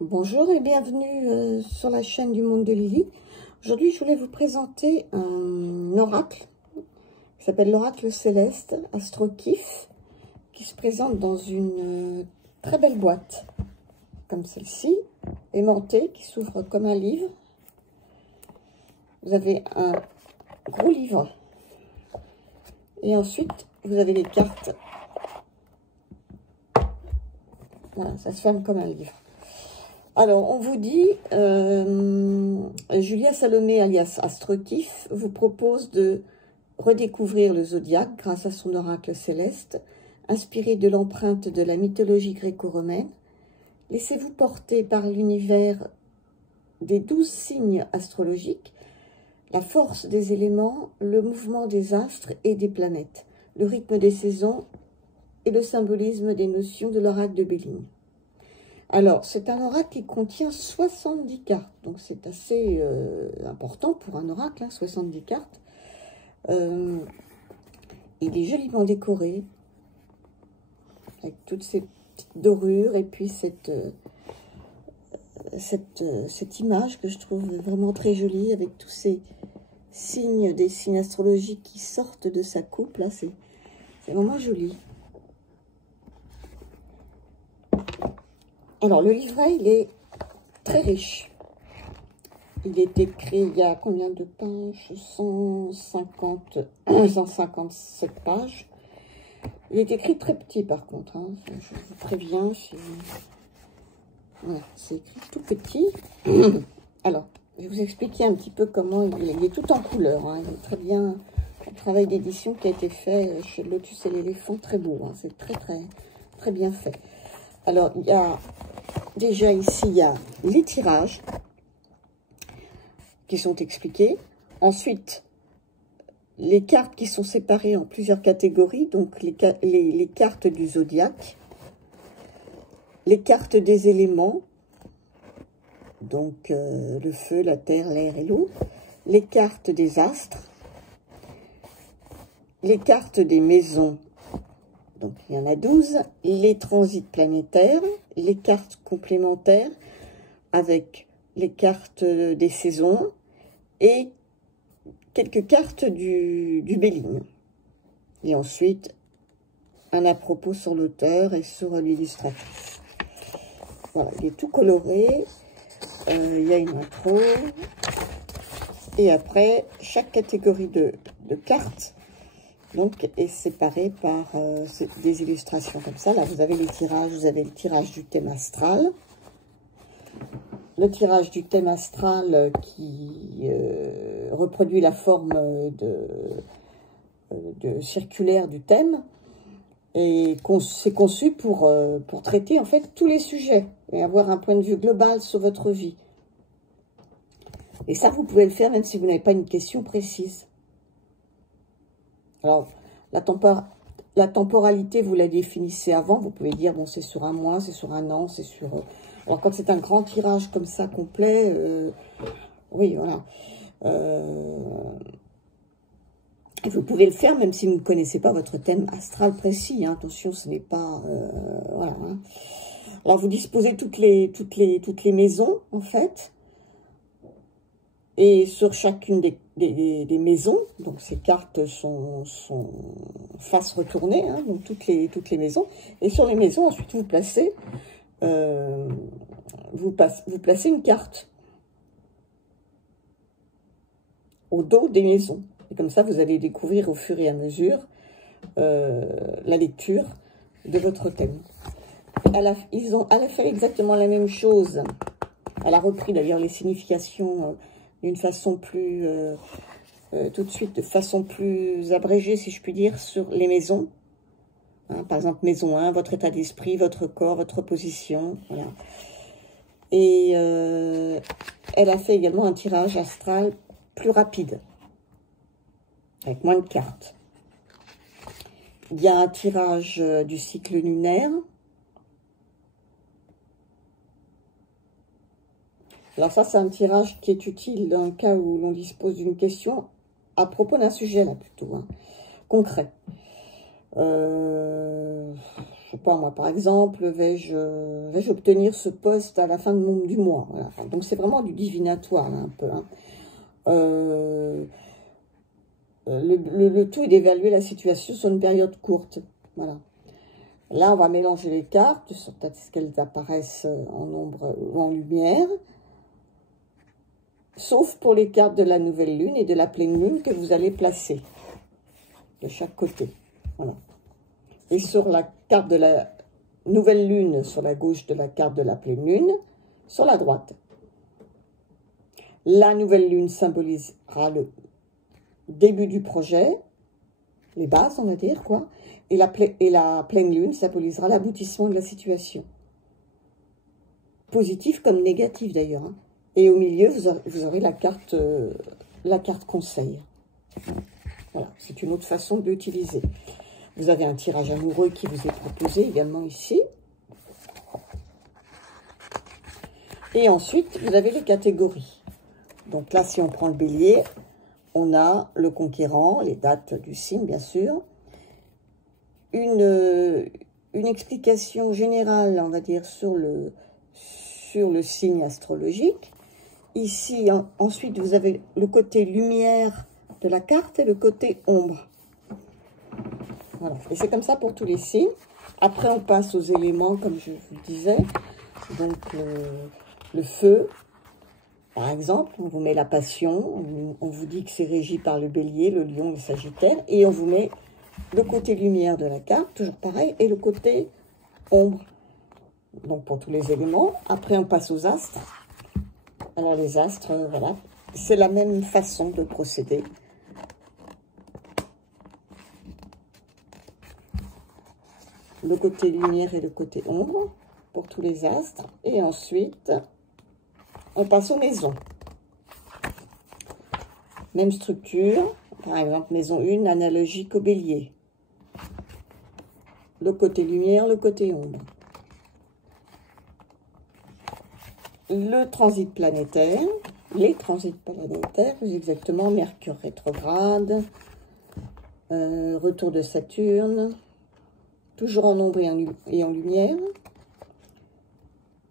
Bonjour et bienvenue sur la chaîne du Monde de Lily. Aujourd'hui, je voulais vous présenter un oracle qui s'appelle l'oracle céleste Astro-Kiff, qui se présente dans une très belle boîte, comme celle-ci, aimantée, qui s'ouvre comme un livre. Vous avez un gros livre et ensuite, vous avez les cartes. Voilà, ça se ferme comme un livre. Alors, on vous dit, Julia Salomé, alias Astro-Kiff, vous propose de redécouvrir le zodiaque grâce à son oracle céleste, inspiré de l'empreinte de la mythologie gréco-romaine. Laissez-vous porter par l'univers des 12 signes astrologiques, la force des éléments, le mouvement des astres et des planètes, le rythme des saisons et le symbolisme des notions de l'oracle de Béline. Alors, c'est un oracle qui contient 70 cartes, donc c'est assez important pour un oracle, hein, 70 cartes. Il est joliment décoré, avec toutes ces petites dorures, et puis cette image que je trouve vraiment très jolie, avec tous ces signes, des signes astrologiques qui sortent de sa coupe, là, c'est vraiment joli. Alors, le livret, il est très riche. Il est écrit, il y a combien de pages? 157 pages. Il est écrit très petit, par contre. Hein. Je vous préviens. Voilà, c'est écrit tout petit. Alors, je vais vous expliquer un petit peu comment il est tout en couleur. Hein. Il est très bien. Un travail d'édition qui a été fait chez Lotus et l'éléphant, très beau. Hein. C'est très bien fait. Alors, il y a déjà ici, il y a les tirages qui sont expliqués. Ensuite, les cartes qui sont séparées en plusieurs catégories. Donc, les cartes du zodiaque, les cartes des éléments, donc le feu, la terre, l'air et l'eau, les cartes des astres, les cartes des maisons. Donc, il y en a 12, les transits planétaires, les cartes complémentaires avec les cartes des saisons et quelques cartes du Béline. Et ensuite, un à propos sur l'auteur et sur l'illustratrice. Voilà, il est tout coloré. Il y a une intro. Et après, chaque catégorie de cartes donc est séparé par des illustrations comme ça. Là, vous avez les tirages. Vous avez le tirage du thème astral. Le tirage du thème astral qui reproduit la forme circulaire du thème. Et c'est conçu pour traiter en fait tous les sujets et avoir un point de vue global sur votre vie. Et ça, vous pouvez le faire même si vous n'avez pas une question précise. Alors, la temporalité, vous la définissez avant. Vous pouvez dire, bon, c'est sur un mois, c'est sur un an, c'est sur... Alors, quand c'est un grand tirage comme ça, complet, oui, voilà. Vous pouvez le faire même si vous ne connaissez pas votre thème astral précis. Hein. Attention, ce n'est pas... voilà. Hein. Alors, vous disposez toutes les maisons, en fait. Et sur chacune des maisons, donc ces cartes sont face retournée, hein, donc toutes les maisons. Et sur les maisons, ensuite, vous placez, vous placez une carte au dos des maisons. Et comme ça, vous allez découvrir au fur et à mesure la lecture de votre thème. Elle a fait exactement la même chose. Elle a repris d'ailleurs les significations d'une façon plus, tout de suite, de façon plus abrégée, si je puis dire, sur les maisons. Hein, par exemple, maison 1, votre état d'esprit, votre corps, votre position. Voilà. Et elle a fait également un tirage astral plus rapide, avec moins de cartes. Il y a un tirage du cycle lunaire. Alors ça, c'est un tirage qui est utile dans le cas où l'on dispose d'une question à propos d'un sujet, là, plutôt, hein, concret. Je sais pas moi, par exemple, vais-je obtenir ce poste à la fin du mois. Voilà. Donc c'est vraiment du divinatoire là, un peu. Hein. Le tout est d'évaluer la situation sur une période courte. Voilà. Là, on va mélanger les cartes, peut-être qu'elles apparaissent en ombre ou en lumière. Sauf pour les cartes de la nouvelle lune et de la pleine lune que vous allez placer de chaque côté. Voilà. Et sur la carte de la nouvelle lune, sur la gauche de la carte de la pleine lune, sur la droite. La nouvelle lune symbolisera le début du projet, les bases, on va dire, quoi. Et la pleine lune symbolisera l'aboutissement de la situation. Positif comme négatif, d'ailleurs. Hein. Et au milieu, vous aurez la carte conseil. Voilà, c'est une autre façon de l'utiliser. Vous avez un tirage amoureux qui vous est proposé également ici. Et ensuite, vous avez les catégories. Donc là, si on prend le bélier, on a le conquérant, les dates du signe, bien sûr. Une explication générale, on va dire, sur le signe astrologique. Ici, ensuite, vous avez le côté lumière de la carte et le côté ombre. Voilà. Et c'est comme ça pour tous les signes. Après, on passe aux éléments, comme je vous le disais. Donc, le feu, par exemple, on vous met la passion. On vous dit que c'est régi par le bélier, le lion, le sagittaire. Et on vous met le côté lumière de la carte, toujours pareil, et le côté ombre. Donc, pour tous les éléments. Après, on passe aux astres. Alors, les astres, voilà. C'est la même façon de procéder. Le côté lumière et le côté ombre pour tous les astres. Et ensuite, on passe aux maisons. Même structure. Par exemple, maison 1, analogique au bélier. Le côté lumière, le côté ombre. Le transit planétaire. Les transits planétaires, plus exactement, Mercure rétrograde. Retour de Saturne. Toujours en ombre et en lumière.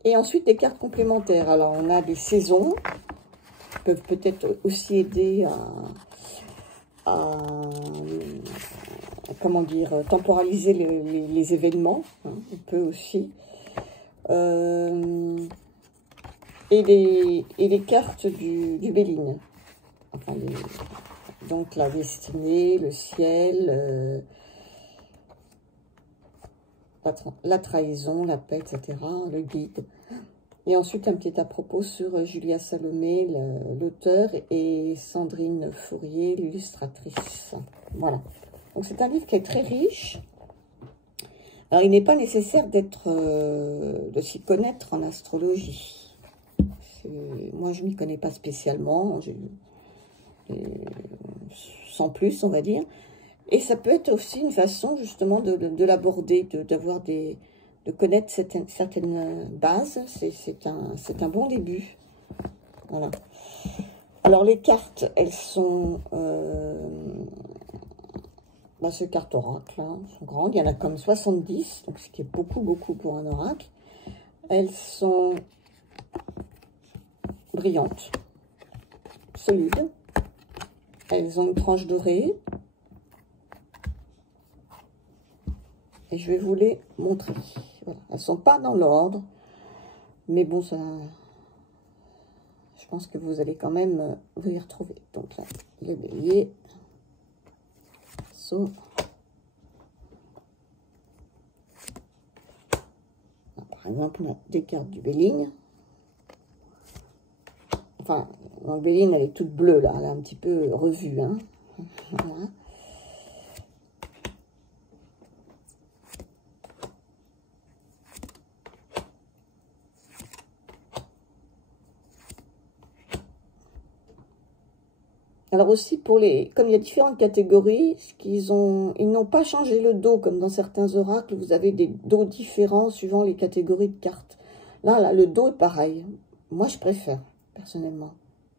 Et ensuite, des cartes complémentaires. Alors, on a des saisons qui peuvent peut-être aussi aider à comment dire, temporaliser les événements. Hein, on peut aussi. Et les cartes du Béline. Enfin, donc, la destinée, le ciel... la trahison, la paix, etc., le guide. Et ensuite, un petit à propos sur Julia Salomé, l'auteur, et Sandrine Fourier, l'illustratrice. Voilà. Donc, c'est un livre qui est très riche. Alors, il n'est pas nécessaire de s'y connaître en astrologie. Moi, je ne m'y connais pas spécialement, sans plus, on va dire. Et ça peut être aussi une façon, justement, de l'aborder, de connaître certaines bases. C'est un bon début. Voilà. Alors, les cartes, elles sont... ces cartes oracle, hein, sont grandes. Il y en a comme 70, donc ce qui est beaucoup, beaucoup pour un oracle. Elles sont brillantes, solides. Elles ont une tranche dorée. Et je vais vous les montrer. Voilà. Elles ne sont pas dans l'ordre. Mais bon, ça, je pense que vous allez quand même vous y retrouver. Donc là, le bélier. Par exemple, on a des cartes du Béline. Enfin, dans le Béline, elle est toute bleue, là. Elle est un petit peu revue. Hein. Voilà. Alors aussi, comme il y a différentes catégories, ils n'ont pas changé le dos, comme dans certains oracles, vous avez des dos différents suivant les catégories de cartes. Là, le dos est pareil. Moi, je préfère, personnellement.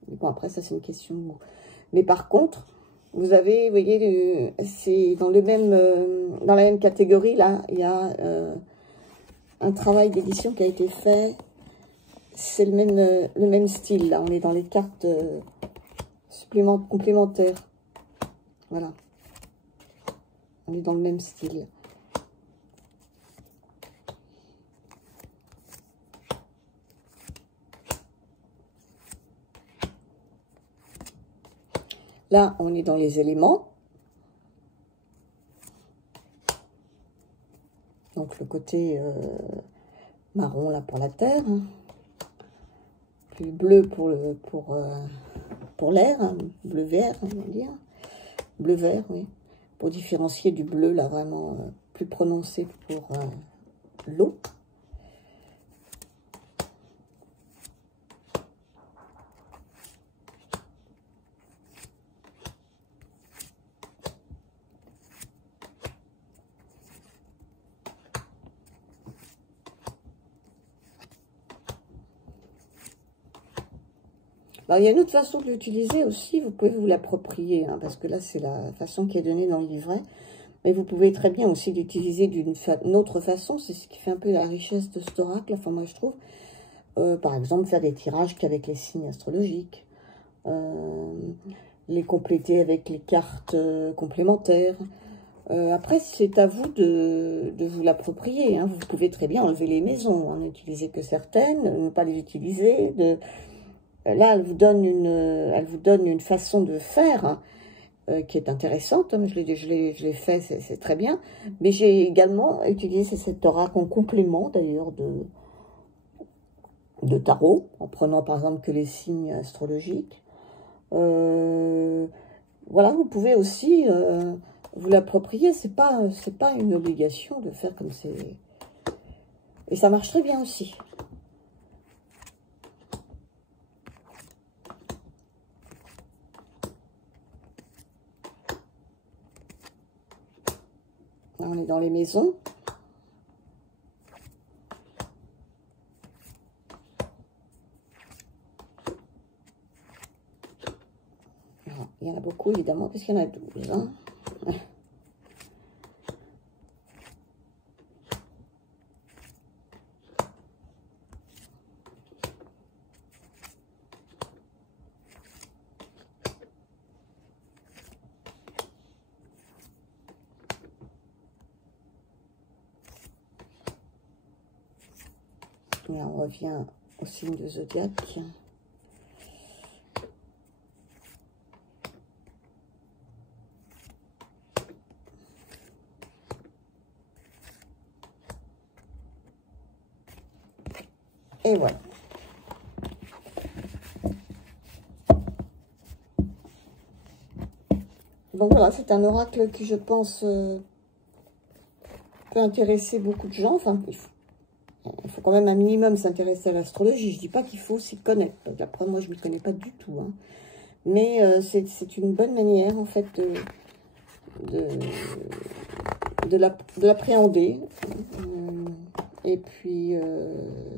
Mais bon, après, ça, c'est une question de goût. Mais par contre, Vous avez, vous voyez, c'est dans le même, dans la même catégorie, là, il y a un travail d'édition qui a été fait. C'est le même style, là. On est dans les cartes complémentaires. Voilà. On est dans le même style. Là, on est dans les éléments. Donc, le côté marron, là, pour la terre. Puis bleu pour l'air. Hein. Bleu-vert, on va dire. Bleu-vert, oui. Pour différencier du bleu, là, vraiment plus prononcé pour l'eau. Alors, il y a une autre façon de l'utiliser aussi, vous pouvez vous l'approprier, hein, parce que là, c'est la façon qui est donnée dans le livret. Mais vous pouvez très bien aussi l'utiliser d'une autre façon, c'est ce qui fait un peu la richesse de cet oracle, enfin moi je trouve. Par exemple, faire des tirages qu'avec les signes astrologiques, les compléter avec les cartes complémentaires. Après, c'est à vous de vous l'approprier, hein. Vous pouvez très bien enlever les maisons, en n'utiliser que certaines, ne pas les utiliser, là, elle vous donne une façon de faire hein, qui est intéressante. Hein. Je l'ai fait, c'est très bien. Mais j'ai également utilisé cet oracle en complément, d'ailleurs, de tarot, en prenant par exemple que les signes astrologiques. Voilà, vous pouvez aussi vous l'approprier. C'est pas une obligation de faire comme c'est. Et ça marche très bien aussi. Là, on est dans les maisons. Alors, il y en a beaucoup, évidemment, parce qu'il y en a 12. Hein. Et on revient au signe de zodiaque. Et voilà. Donc voilà, c'est un oracle qui, je pense, peut intéresser beaucoup de gens. Enfin, il faut quand même un minimum s'intéresser à l'astrologie. Je dis pas qu'il faut s'y connaître. Donc après, moi, je ne m'y connais pas du tout. Hein. Mais c'est une bonne manière, en fait, de l'appréhender. Et puis,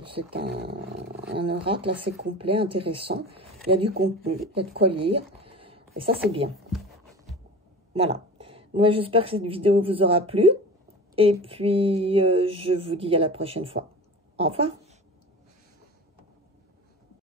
c'est un oracle assez complet, intéressant. Il y a du contenu, il y a de quoi lire. Et ça, c'est bien. Voilà. Moi, j'espère que cette vidéo vous aura plu. Et puis, je vous dis à la prochaine fois. Au revoir.